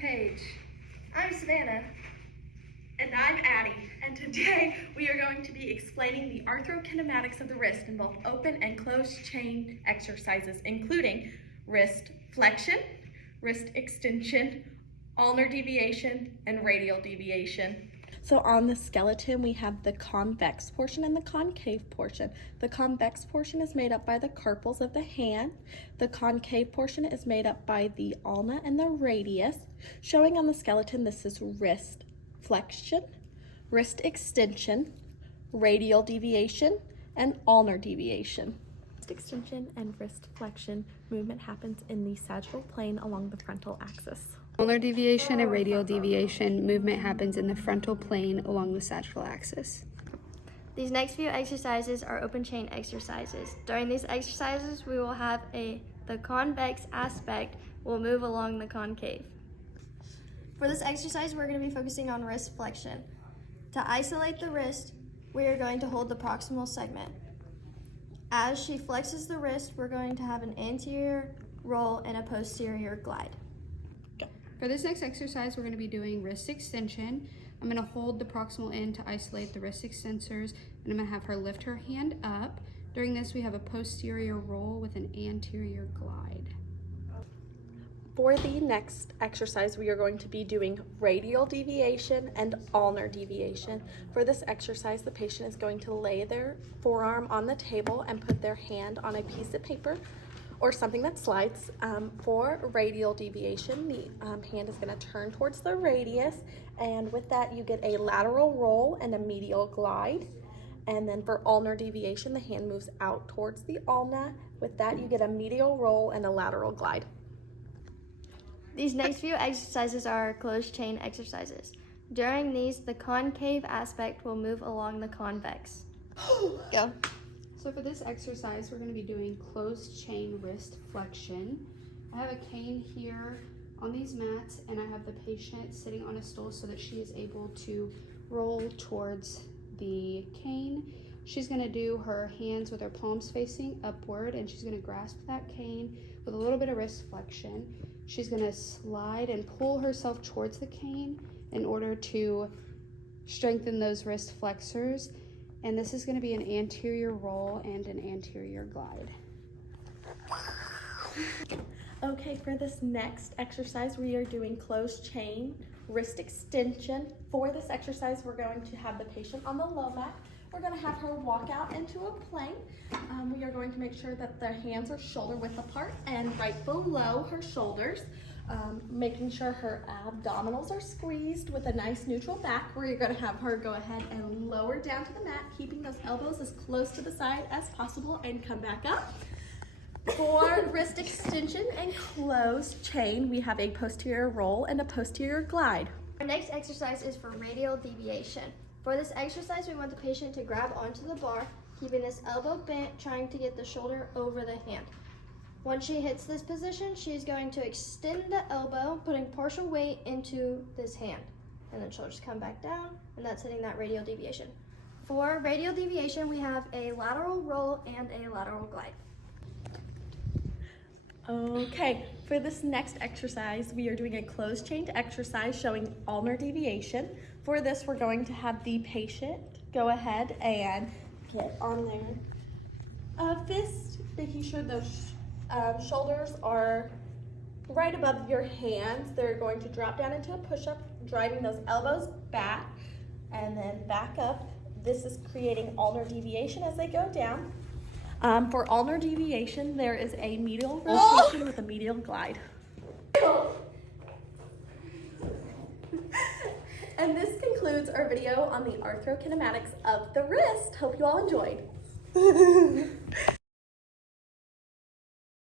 Paige. I'm Savannah. And I'm Addie. And today we are going to be explaining the arthrokinematics of the wrist in both open and closed chain exercises, including wrist flexion, wrist extension, ulnar deviation, and radial deviation. So on the skeleton, we have the convex portion and the concave portion. The convex portion is made up by the carpals of the hand. The concave portion is made up by the ulna and the radius. Showing on the skeleton, this is wrist flexion, wrist extension, radial deviation, and ulnar deviation. Wrist extension and wrist flexion movement happens in the sagittal plane along the frontal axis. Ulnar deviation and radial deviation movement happens in the frontal plane along the sagittal axis. These next few exercises are open chain exercises. During these exercises, we will have the convex aspect will move along the concave. For this exercise, we're going to be focusing on wrist flexion. To isolate the wrist, we are going to hold the proximal segment. As she flexes the wrist, we're going to have an anterior roll and a posterior glide. For this next exercise, we're going to be doing wrist extension. I'm going to hold the proximal end to isolate the wrist extensors, and I'm going to have her lift her hand up. During this, we have a posterior roll with an anterior glide. For the next exercise, we are going to be doing radial deviation and ulnar deviation. For this exercise, the patient is going to lay their forearm on the table and put their hand on a piece of paper or something that slides. For radial deviation, the hand is going to turn towards the radius, and with that you get a lateral roll and a medial glide. And then for ulnar deviation, the hand moves out towards the ulna. With that you get a medial roll and a lateral glide. These next few exercises are closed chain exercises. During these, the concave aspect will move along the convex. Go. So for this exercise, we're going to be doing closed chain wrist flexion. I have a cane here on these mats, and I have the patient sitting on a stool so that she is able to roll towards the cane. She's going to do her hands with her palms facing upward, and she's going to grasp that cane with a little bit of wrist flexion. She's going to slide and pull herself towards the cane in order to strengthen those wrist flexors. And this is going to be an anterior roll and an anterior glide. Okay, for this next exercise, we are doing closed chain wrist extension. For this exercise, we're going to have the patient on the low mat. We're going to have her walk out into a plank. We are going to make sure that their hands are shoulder width apart and right below her shoulders. Making sure her abdominals are squeezed with a nice neutral back, where you're going to have her go ahead and lower down to the mat, keeping those elbows as close to the side as possible, and come back up. For wrist extension and closed chain, we have a posterior roll and a posterior glide. Our next exercise is for radial deviation. For this exercise, we want the patient to grab onto the bar, keeping this elbow bent, trying to get the shoulder over the hand. Once she hits this position, she's going to extend the elbow, putting partial weight into this hand. And then she'll just come back down, and that's hitting that radial deviation. For radial deviation, we have a lateral roll and a lateral glide. Okay, for this next exercise, we are doing a closed chain exercise showing ulnar deviation. For this, we're going to have the patient go ahead and get on their fist, making sure those shoulders are right above your hands. They're going to drop down into a push-up, driving those elbows back and then back up. This is creating ulnar deviation as they go down. For ulnar deviation, there is a medial rotation with a medial glide. And this concludes our video on the arthrokinematics of the wrist. Hope you all enjoyed.